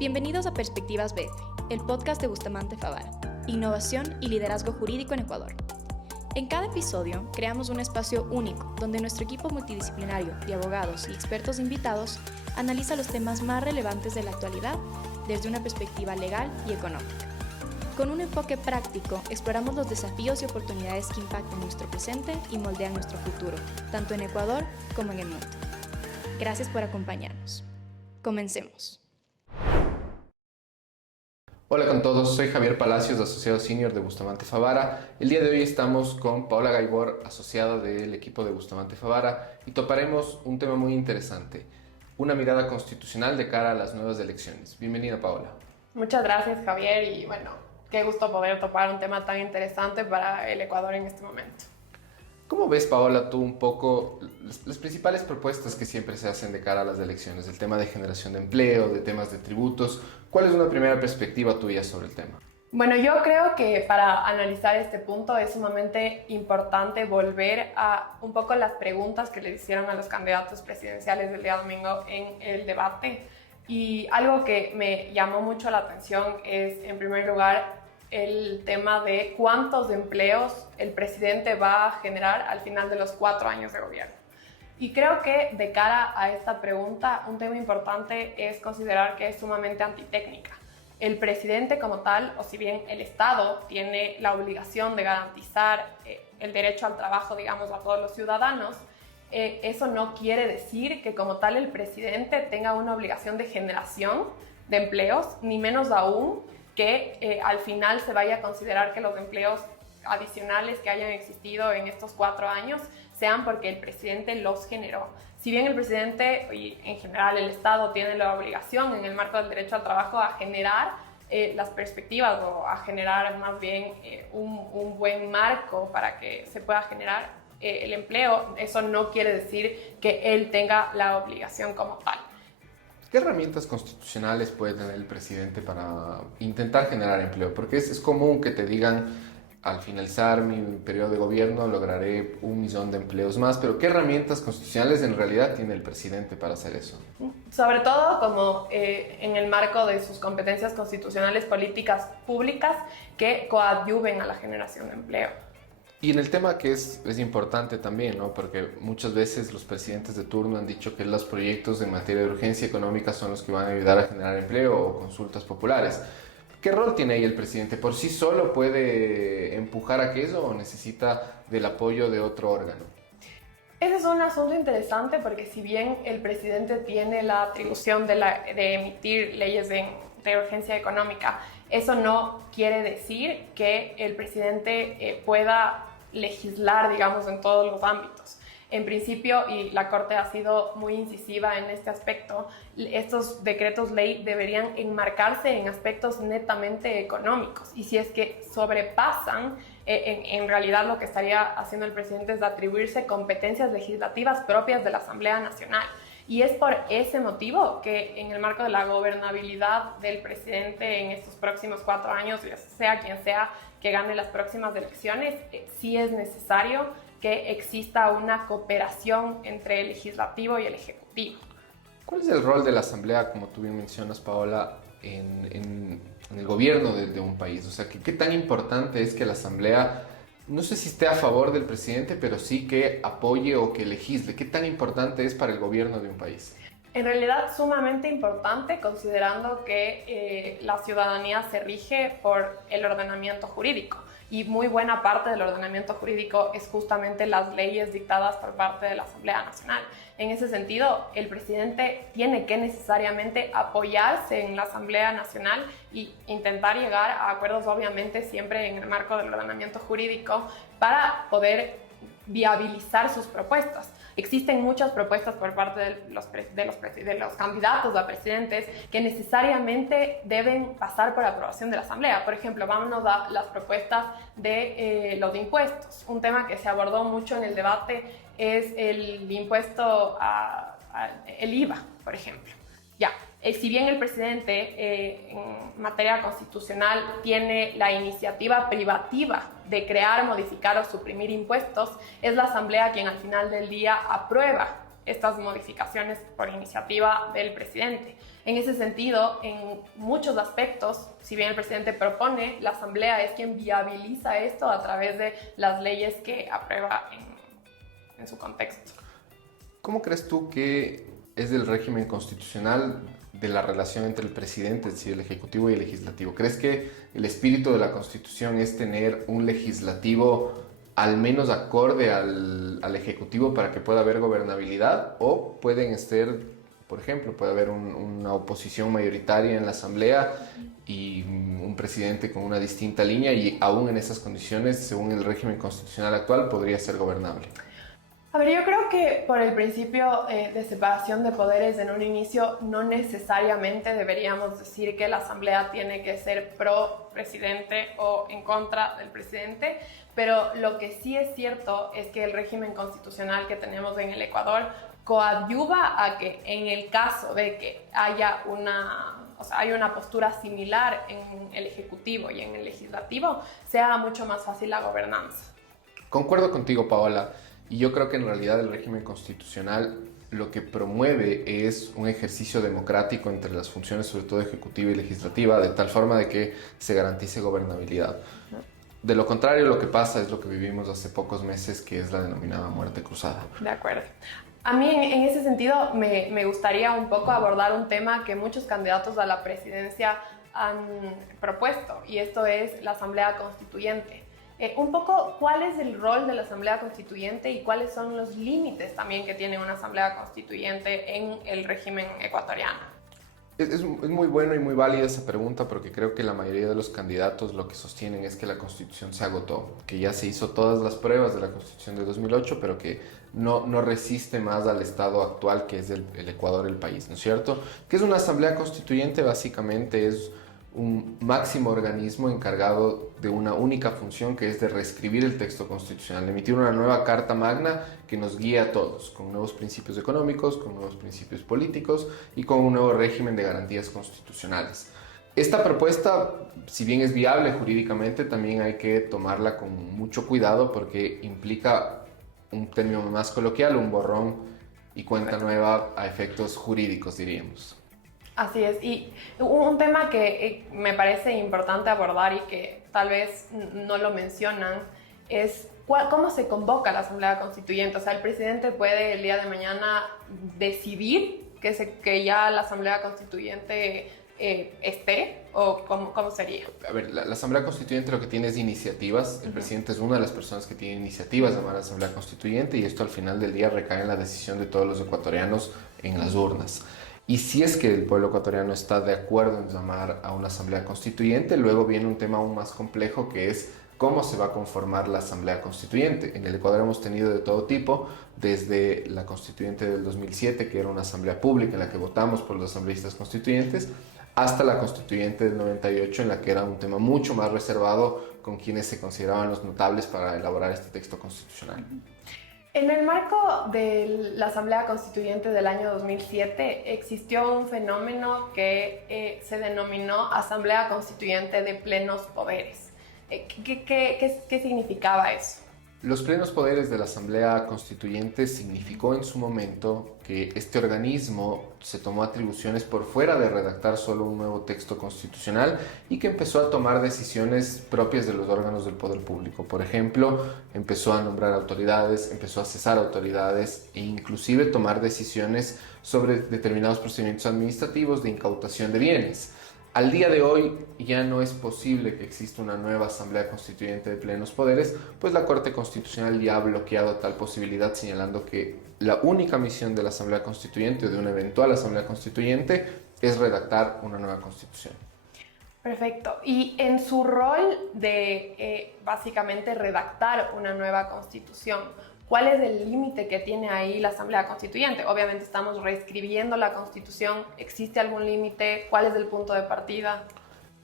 Bienvenidos a Perspectivas BF, el podcast de Bustamante Favara, innovación y liderazgo jurídico en Ecuador. En cada episodio creamos un espacio único donde nuestro equipo multidisciplinario de abogados y expertos invitados analiza los temas más relevantes de la actualidad desde una perspectiva legal y económica. Con un enfoque práctico, exploramos los desafíos y oportunidades que impactan nuestro presente y moldean nuestro futuro, tanto en Ecuador como en el mundo. Gracias por acompañarnos. Comencemos. Hola con todos, soy Javier Palacios, asociado senior de Bustamante Favara. El día de hoy estamos con Paola Gaibor, asociada del equipo de Bustamante Favara, y toparemos un tema muy interesante, una mirada constitucional de cara a las nuevas elecciones. Bienvenida, Paola. Muchas gracias, Javier, y bueno, qué gusto poder topar un tema tan interesante para el Ecuador en este momento. ¿Cómo ves, Paola, tú un poco las principales propuestas que siempre se hacen de cara a las elecciones? El tema de generación de empleo, de temas de tributos. ¿Cuál es una primera perspectiva tuya sobre el tema? Bueno, yo creo que para analizar este punto es sumamente importante volver a un poco las preguntas que le hicieron a los candidatos presidenciales del día domingo en el debate. Y algo que me llamó mucho la atención es, en primer lugar, el tema de cuántos empleos el presidente va a generar al final de los 4 años de gobierno. Y creo que de cara a esta pregunta, un tema importante es considerar que es sumamente antitécnica. El presidente como tal, o si bien el Estado tiene la obligación de garantizar el derecho al trabajo, digamos, a todos los ciudadanos, eso no quiere decir que como tal el presidente tenga una obligación de generación de empleos, ni menos aún que al final se vaya a considerar que los empleos adicionales que hayan existido en estos 4 años sean porque el presidente los generó. Si bien el presidente y en general el Estado tiene la obligación en el marco del derecho al trabajo a generar las perspectivas o a generar más bien un buen marco para que se pueda generar el empleo, eso no quiere decir que él tenga la obligación como tal. ¿Qué herramientas constitucionales puede tener el presidente para intentar generar empleo? Porque es común que te digan, al finalizar mi periodo de gobierno lograré 1 millón de empleos más, pero ¿qué herramientas constitucionales en realidad tiene el presidente para hacer eso? Sobre todo como en el marco de sus competencias constitucionales, políticas públicas que coadyuven a la generación de empleo. Y en el tema que es importante también, ¿no? Porque muchas veces los presidentes de turno han dicho que los proyectos en materia de urgencia económica son los que van a ayudar a generar empleo o consultas populares. ¿Qué rol tiene ahí el presidente? ¿Por sí solo puede empujar aquello o necesita del apoyo de otro órgano? Ese es un asunto interesante porque si bien el presidente tiene la atribución de emitir leyes de urgencia económica, eso no quiere decir que el presidente pueda legislar, digamos, en todos los ámbitos. En principio, y la Corte ha sido muy incisiva en este aspecto, estos decretos ley deberían enmarcarse en aspectos netamente económicos. Y si es que sobrepasan, en realidad lo que estaría haciendo el presidente es atribuirse competencias legislativas propias de la Asamblea Nacional. Y es por ese motivo que en el marco de la gobernabilidad del presidente en estos próximos 4 años, sea quien sea que gane las próximas elecciones, sí es necesario que exista una cooperación entre el legislativo y el ejecutivo. ¿Cuál es el rol de la Asamblea, como tú bien mencionas, Paola, en el gobierno de un país? O sea, ¿qué tan importante es que la Asamblea, no sé si esté a favor del presidente, pero sí que apoye o que legisle? ¿Qué tan importante es para el gobierno de un país? En realidad, sumamente importante, considerando que la ciudadanía se rige por el ordenamiento jurídico. Y muy buena parte del ordenamiento jurídico es justamente las leyes dictadas por parte de la Asamblea Nacional. En ese sentido, el presidente tiene que necesariamente apoyarse en la Asamblea Nacional y intentar llegar a acuerdos, obviamente, siempre en el marco del ordenamiento jurídico, para poder viabilizar sus propuestas. Existen muchas propuestas por parte de los candidatos a presidentes que necesariamente deben pasar por aprobación de la Asamblea. Por ejemplo, vámonos a las propuestas de los impuestos. Un tema que se abordó mucho en el debate es el impuesto el IVA, por ejemplo. Si bien el presidente en materia constitucional tiene la iniciativa privativa de crear, modificar o suprimir impuestos, es la Asamblea quien al final del día aprueba estas modificaciones por iniciativa del presidente. En ese sentido, en muchos aspectos, si bien el presidente propone, la Asamblea es quien viabiliza esto a través de las leyes que aprueba en su contexto. ¿Cómo crees tú que es del régimen constitucional de la relación entre el presidente, es decir, el ejecutivo y el legislativo? ¿Crees que el espíritu de la Constitución es tener un legislativo al menos acorde al ejecutivo para que pueda haber gobernabilidad? ¿O pueden ser, por ejemplo, puede haber una oposición mayoritaria en la Asamblea y un presidente con una distinta línea y aún en esas condiciones, según el régimen constitucional actual, podría ser gobernable? A ver, yo creo que por el principio de separación de poderes en un inicio no necesariamente deberíamos decir que la Asamblea tiene que ser pro presidente o en contra del presidente, pero lo que sí es cierto es que el régimen constitucional que tenemos en el Ecuador coadyuva a que en el caso de que haya hay una postura similar en el Ejecutivo y en el Legislativo, sea mucho más fácil la gobernanza. Concuerdo contigo, Paola. Y yo creo que en realidad el régimen constitucional lo que promueve es un ejercicio democrático entre las funciones, sobre todo ejecutiva y legislativa, de tal forma de que se garantice gobernabilidad. De lo contrario, lo que pasa es lo que vivimos hace pocos meses, que es la denominada muerte cruzada. De acuerdo. A mí en ese sentido me gustaría un poco abordar un tema que muchos candidatos a la presidencia han propuesto, y esto es la Asamblea Constituyente. Un poco, ¿cuál es el rol de la Asamblea Constituyente y cuáles son los límites también que tiene una Asamblea Constituyente en el régimen ecuatoriano? Es muy bueno y muy válida esa pregunta, porque creo que la mayoría de los candidatos lo que sostienen es que la Constitución se agotó, que ya se hizo todas las pruebas de la Constitución de 2008, pero que no resiste más al estado actual, que es el Ecuador, el país, ¿no es cierto? ¿Qué es una Asamblea Constituyente? Básicamente es un máximo organismo encargado de una única función, que es de reescribir el texto constitucional, de emitir una nueva carta magna que nos guíe a todos, con nuevos principios económicos, con nuevos principios políticos y con un nuevo régimen de garantías constitucionales. Esta propuesta, si bien es viable jurídicamente, también hay que tomarla con mucho cuidado, porque implica, un término más coloquial, un borrón y cuenta nueva a efectos jurídicos, diríamos. Así es, y un tema que me parece importante abordar y que tal vez no lo mencionan es cómo se convoca la Asamblea Constituyente. O sea, el presidente puede el día de mañana decidir que ya la Asamblea Constituyente esté, o ¿cómo sería? A ver, la Asamblea Constituyente lo que tiene es iniciativas. El presidente es una de las personas que tiene iniciativas de llamar a la Asamblea Constituyente, y esto al final del día recae en la decisión de todos los ecuatorianos en las urnas. Y si es que el pueblo ecuatoriano está de acuerdo en llamar a una Asamblea Constituyente, luego viene un tema aún más complejo, que es cómo se va a conformar la Asamblea Constituyente. En el Ecuador hemos tenido de todo tipo, desde la Constituyente del 2007, que era una asamblea pública en la que votamos por los asambleístas constituyentes, hasta la Constituyente del 98, en la que era un tema mucho más reservado con quienes se consideraban los notables para elaborar este texto constitucional. En el marco de la Asamblea Constituyente del año 2007 existió un fenómeno que se denominó Asamblea Constituyente de Plenos Poderes. ¿Qué significaba eso? Los plenos poderes de la Asamblea Constituyente significó en su momento que este organismo se tomó atribuciones por fuera de redactar solo un nuevo texto constitucional, y que empezó a tomar decisiones propias de los órganos del poder público. Por ejemplo, empezó a nombrar autoridades, empezó a cesar autoridades e inclusive tomar decisiones sobre determinados procedimientos administrativos de incautación de bienes. Al día de hoy ya no es posible que exista una nueva Asamblea Constituyente de plenos poderes, pues la Corte Constitucional ya ha bloqueado tal posibilidad, señalando que la única misión de la Asamblea Constituyente o de una eventual Asamblea Constituyente es redactar una nueva Constitución. Perfecto. Y en su rol de básicamente redactar una nueva Constitución, ¿cuál es el límite que tiene ahí la Asamblea Constituyente? Obviamente estamos reescribiendo la Constitución. ¿Existe algún límite? ¿Cuál es el punto de partida?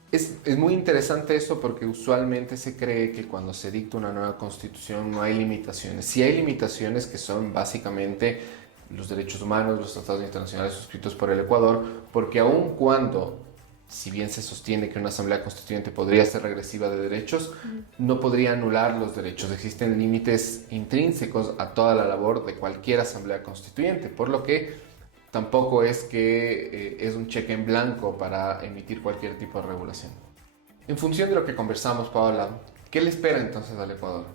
Es muy interesante eso, porque usualmente se cree que cuando se dicta una nueva Constitución no hay limitaciones. Sí hay limitaciones, que son básicamente los derechos humanos, los tratados internacionales suscritos por el Ecuador, porque aun cuando si bien se sostiene que una asamblea constituyente podría ser regresiva de derechos, no podría anular los derechos. Existen límites intrínsecos a toda la labor de cualquier asamblea constituyente, por lo que tampoco es que es un cheque en blanco para emitir cualquier tipo de regulación. En función de lo que conversamos, Paola, ¿qué le espera entonces al Ecuador?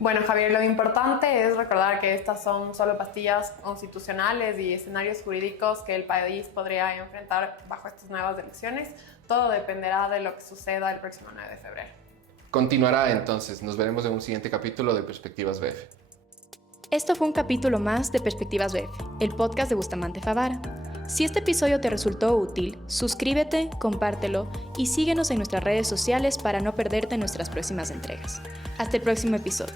Bueno, Javier, lo importante es recordar que estas son solo pastillas constitucionales y escenarios jurídicos que el país podría enfrentar bajo estas nuevas elecciones. Todo dependerá de lo que suceda el próximo 9 de febrero. Continuará entonces. Nos veremos en un siguiente capítulo de Perspectivas BF. Esto fue un capítulo más de Perspectivas BF, el podcast de Bustamante Favara. Si este episodio te resultó útil, suscríbete, compártelo y síguenos en nuestras redes sociales para no perderte nuestras próximas entregas. Hasta el próximo episodio.